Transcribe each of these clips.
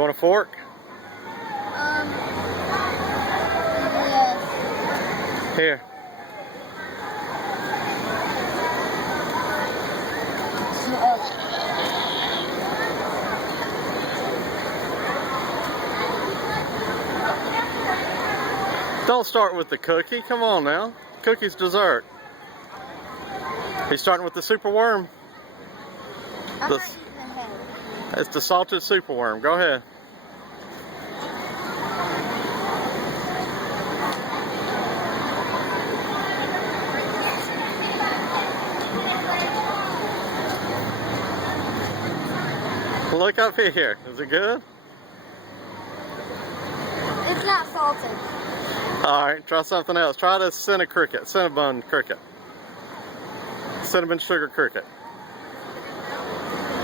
you want a fork? Yes. Here. Don't start with the cookie. Come on now. Cookie's dessert. He's starting with the super worm. I'm not eating the head. It's the salted super worm. Go ahead. Look up here. Is it good? It's not salted. Alright, try something else. Try this cinnamon cricket. Cinnamon sugar cricket.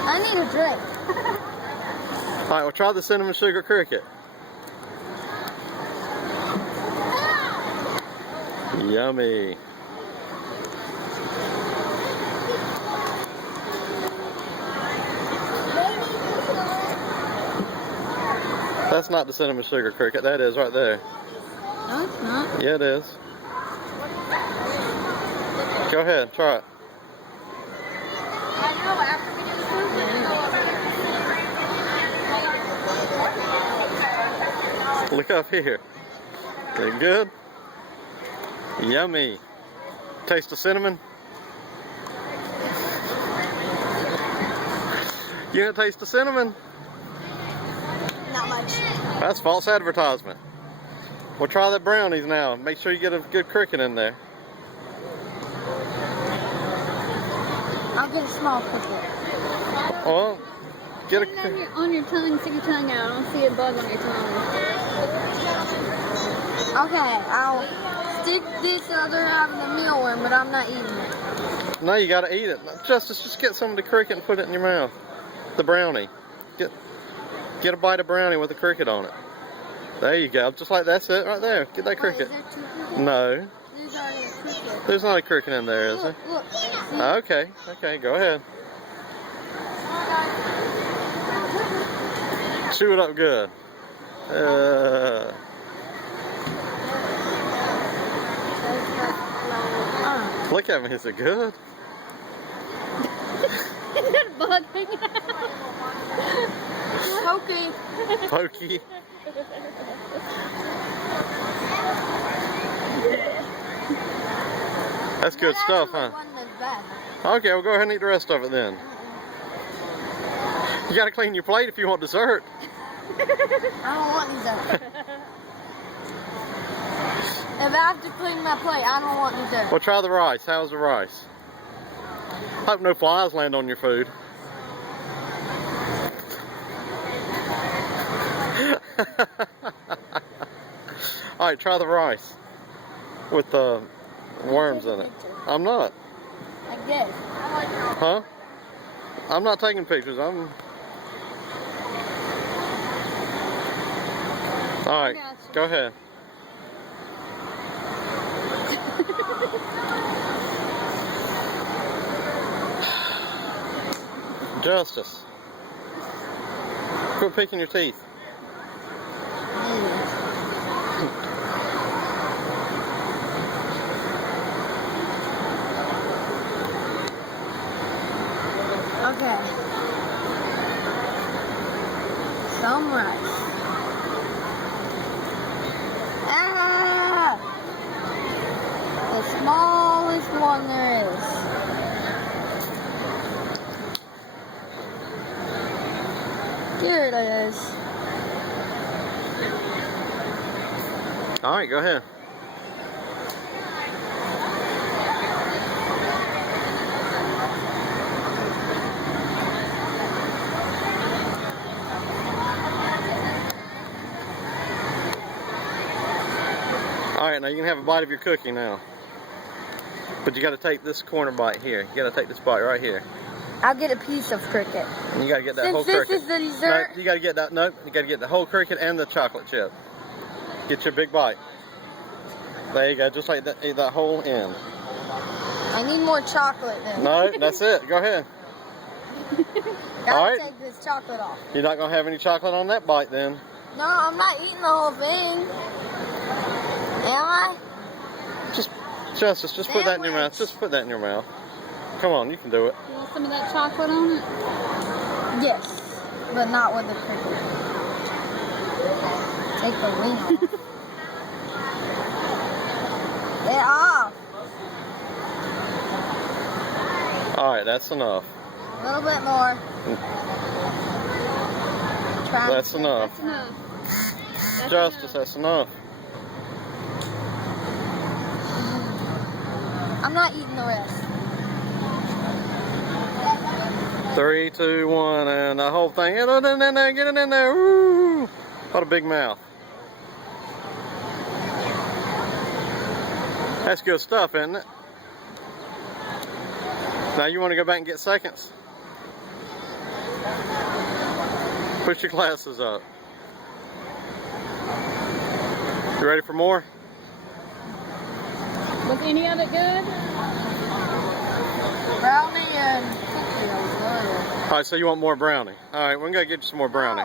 I need a drink. Alright, well try the cinnamon sugar cricket. Yummy. That's not the cinnamon sugar cricket. That is right there. No, it's not. Yeah, it is. Go ahead, try it. I know, after we do food, Look up here. Is it good? Yummy. Taste the cinnamon? You didn't taste the cinnamon? not much. That's false advertisement. We'll try the brownies now. Make sure you get a good cricket in there. I'll get a small cricket. Well, get a... On your tongue, stick your tongue out. I don't see a bug on your tongue. Okay, I'll stick this other out of the mealworm, but I'm not eating it. No, you gotta eat it. Justus, just get some of the cricket and put it in your mouth. The brownie. Get a bite of brownie with a cricket on it. There you go. Just like that's it right there. Get that cricket. Wait, is there two crickets? No. There's already a cricket. There's not a cricket in there, is there? Look, see? Okay. Okay, go ahead. Chew it up good. Look at me. Is it good? Is that a bug hanging out? Pokey. Pokey. That's good stuff, huh? Wasn't as bad. Okay, we'll go ahead and eat the rest of it then. You gotta clean your plate if you want dessert. I don't want dessert. If I have to clean my plate, I don't want dessert. Well, try the rice. How's the rice? Hope no flies land on your food. Alright, try the rice with the worms in it. I'm not. I guess. Huh? I'm not taking pictures. Alright, go ahead. Justus, quit picking your teeth. Okay. Some rice. Ah! The smallest one there is. Here it is. Alright, go ahead. Alright, now you can have a bite of your cookie now. But you gotta take this corner bite here. You gotta take this bite right here. I'll get a piece of cricket. And you gotta get that Since whole this cricket. is the dessert. No, you gotta get that. No, you gotta get the whole cricket and the chocolate chip. Get your big bite. There you go, just like that. Eat that whole end. I need more chocolate then. No, that's it. Go ahead. Gotta Alright. take this chocolate off. You're not gonna have any chocolate on that bite then. No, I'm not eating the whole thing. Am I? Justus, just put that in your mouth. Sandwich. Just put that in your mouth. Come on, you can do it. You want some of that chocolate on it? Yes, but not with the cricket. Take the wing off. Get off. Alright, that's enough. A little bit more. Try That's enough. That's enough. That's Justus, enough. that's enough. I'm not eating the rest. 3, 2, 1, and the whole thing. Get it in there, get it in there. Woo! What a big mouth. That's good stuff, isn't it? Now you want to go back and get seconds? Put your glasses up. You ready for more? Was any of it good? Brownie and cookie. Alright, so you want more brownie. Alright, we're going to get you some more brownie.